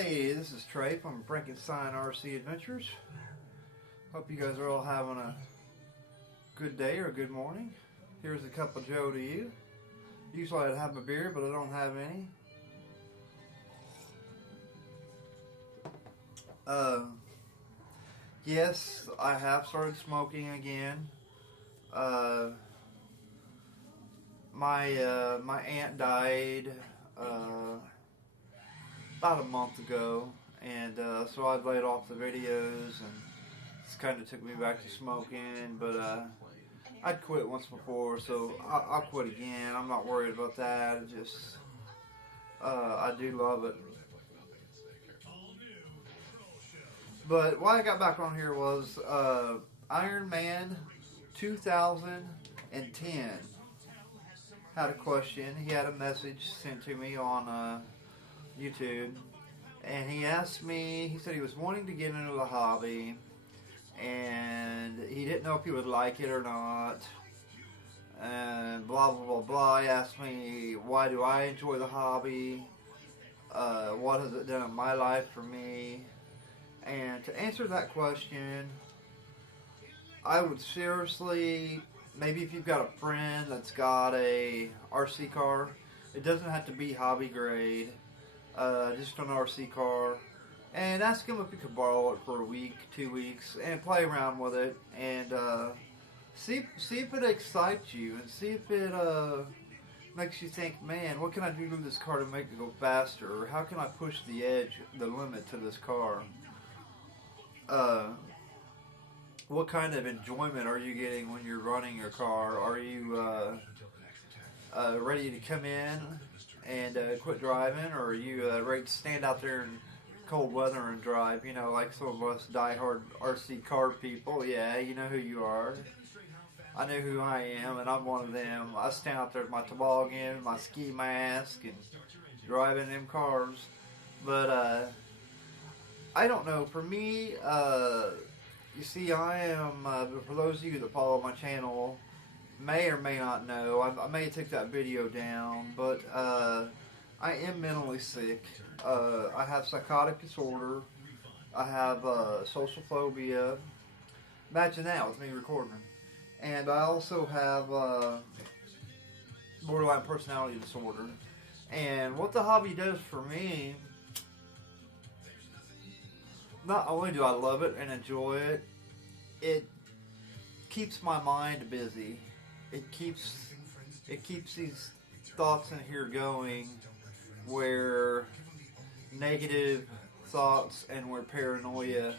Hey, this is Trey from Frankenstein RC Adventures. Hope you guys are all having a good day or good morning. Here's a cup of Joe to you. Usually I'd have a beer, but I don't have any. Yes, I have started smoking again. My aunt died about a month ago, and so I laid off the videos, and it's kind of took me back to smoking. But I'd quit once before, so I'll quit again. I'm not worried about that. It just I do love it. But why I got back on here was Iron Man 2010 had a question. He had a message sent to me on YouTube, and he asked me, he said he was wanting to get into the hobby, and he didn't know if he would like it or not, and blah blah blah blah. He asked me, why do I enjoy the hobby, what has it done in my life for me. And to answer that question, I would seriously, maybe if you've got a friend that's got a RC car, it doesn't have to be hobby grade, just an RC car, and ask him if you could borrow it for a week, 2 weeks, and play around with it, and see if it excites you, and see if it makes you think, man, what can I do to this car to make it go faster, or how can I push the edge, the limit to this car. What kind of enjoyment are you getting when you're running your car? Are you ready to come in and quit driving, or are you ready to stand out there in cold weather and drive? You know, like some of us diehard RC car people. Yeah, you know who you are. I know who I am, and I'm one of them. I stand out there with my toboggan, my ski mask, and driving them cars. But I don't know. For me, you see, I am, for those of you that follow my channel, may or may not know, I may take that video down, but I am mentally sick. I have psychotic disorder. I have social phobia. Imagine that with me recording. And I also have borderline personality disorder. And what the hobby does for me, not only do I love it and enjoy it, it keeps my mind busy. It keeps these thoughts in here going, where negative thoughts and where paranoia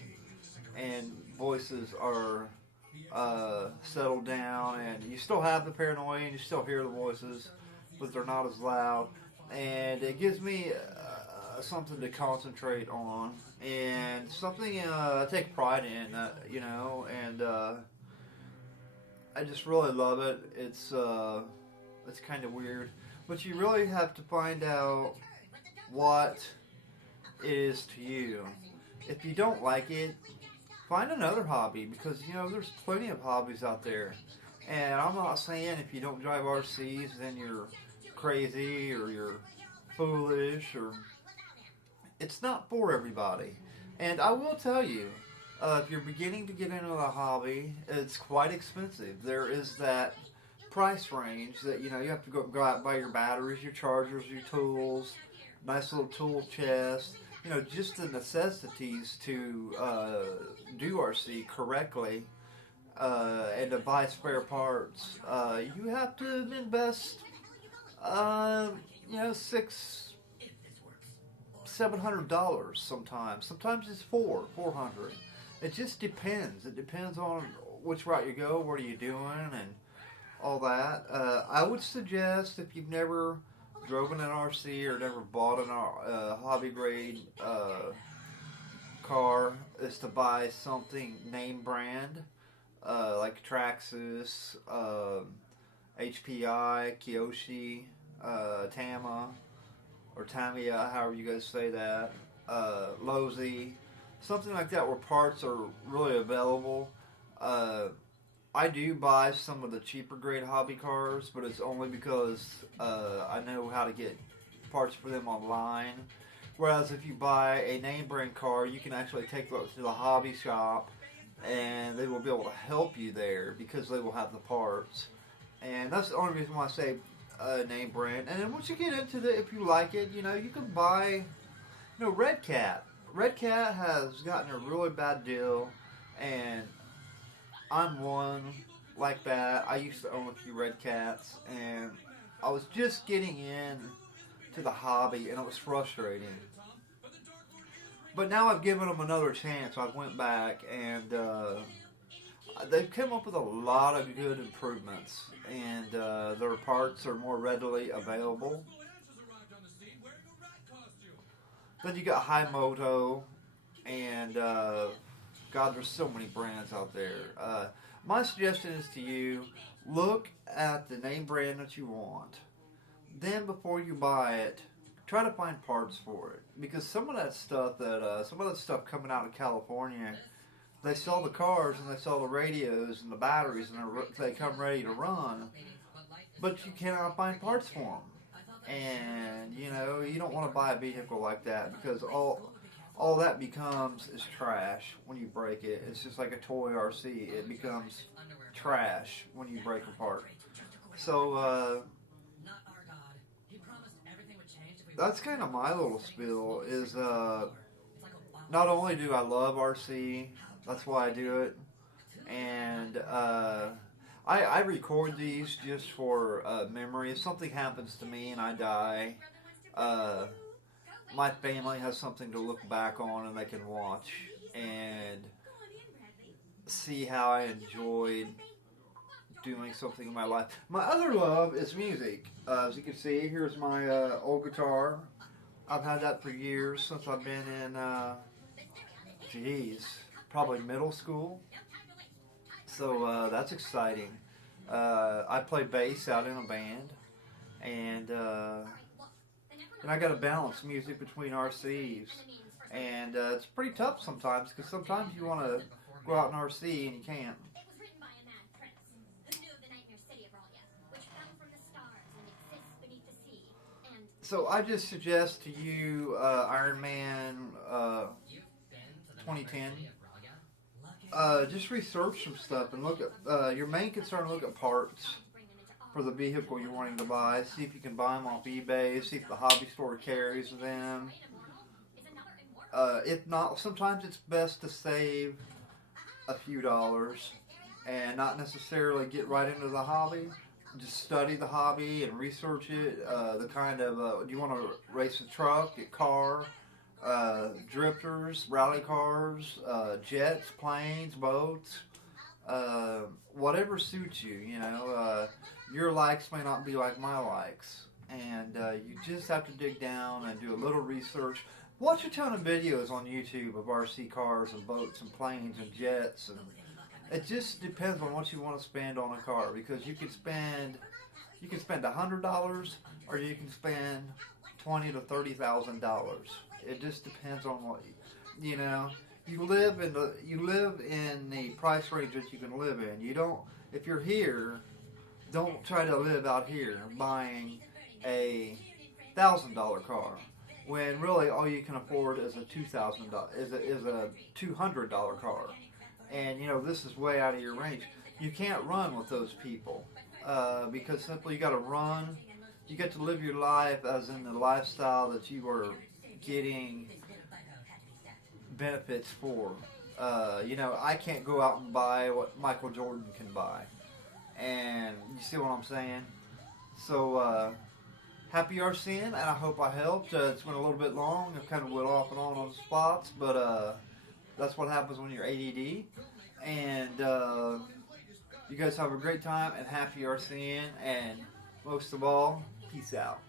and voices are settled down, and you still have the paranoia and you still hear the voices, but they're not as loud, and it gives me something to concentrate on, and something I take pride in, you know, and I just really love it. It's kind of weird, but you really have to find out what it is to you. If you don't like it, find another hobby, because you know there's plenty of hobbies out there. And I'm not saying if you don't drive RCs then you're crazy or you're foolish, or it's not for everybody. And I will tell you, if you're beginning to get into the hobby, it's quite expensive. There is that price range that, you know, you have to go out and buy your batteries, your chargers, your tools, nice little tool chest, you know, just the necessities to do RC correctly, and to buy spare parts. You have to invest, you know, $600-700 sometimes. Sometimes it's $400. It just depends. It depends on which route you go, what are you doing, and all that. I would suggest, if you've never driven an RC or never bought a hobby grade car, is to buy something name brand, like Traxxas, HPI, Kiyoshi, Tama, or Tamiya, however you guys say that, Lozi, something like that, where parts are really available. I do buy some of the cheaper grade hobby cars, but it's only because I know how to get parts for them online. Whereas if you buy a name brand car, you can actually take it to the hobby shop, and they will be able to help you there because they will have the parts. And that's the only reason why I say name brand. And then once you get into it, if you like it, you can buy, Red Cat. Red Cat has gotten a really bad deal, and I'm one like that. I used to own a few Red Cats, and I was just getting in to the hobby, and it was frustrating. But now I've given them another chance. I went back, and they've come up with a lot of good improvements, and their parts are more readily available. Then you got Himoto, and God, there's so many brands out there. My suggestion is to you, look at the name brand that you want. Then before you buy it, try to find parts for it, because some of that stuff coming out of California, they sell the cars and they sell the radios and the batteries, and they come ready to run, but you cannot find parts for them. And you don't want to buy a vehicle like that, because all that becomes is trash when you break it. It's just like a toy RC. It becomes trash when you break apart. So that's kind of my little spiel. Is not only do I love RC, that's why I do it, and I record these just for memory. If something happens to me and I die, my family has something to look back on, and they can watch and see how I enjoyed doing something in my life. My other love is music. As you can see, here's my old guitar. I've had that for years, since I've been in, probably middle school. So that's exciting. I play bass out in a band, and I got to balance music between RCs, and it's pretty tough sometimes, because sometimes you want to go out in RC and you can't. So I just suggest to you Iron Man 2010. Just research some stuff and look at your main concern. Look at parts for the vehicle you're wanting to buy. See if you can buy them off eBay. See if the hobby store carries them. If not, sometimes it's best to save a few dollars and not necessarily get right into the hobby. Just study the hobby and research it. The kind of, do you want to race a truck, a car, drifters, rally cars, jets, planes, boats, whatever suits you, your likes may not be like my likes, and you just have to dig down and do a little research. Watch a ton of videos on YouTube of RC cars and boats and planes and jets, and it just depends on what you want to spend on a car, because you can spend $100 or you can spend $20,000 to $30,000. It just depends on what you live in the price range that you can live in. You don't, if you're here, don't try to live out here buying a $1,000 car, when really all you can afford is a $200 car. And this is way out of your range. You can't run with those people, because simply you got to run. You get to live your life as in the lifestyle that you are getting benefits for. I can't go out and buy what Michael Jordan can buy, and you see what I'm saying. So happy RCing, and I hope I helped. It's been a little bit long. I kind of went off and on the spots, but that's what happens when you're ADD. And you guys have a great time, and happy RCing, and most of all, peace out.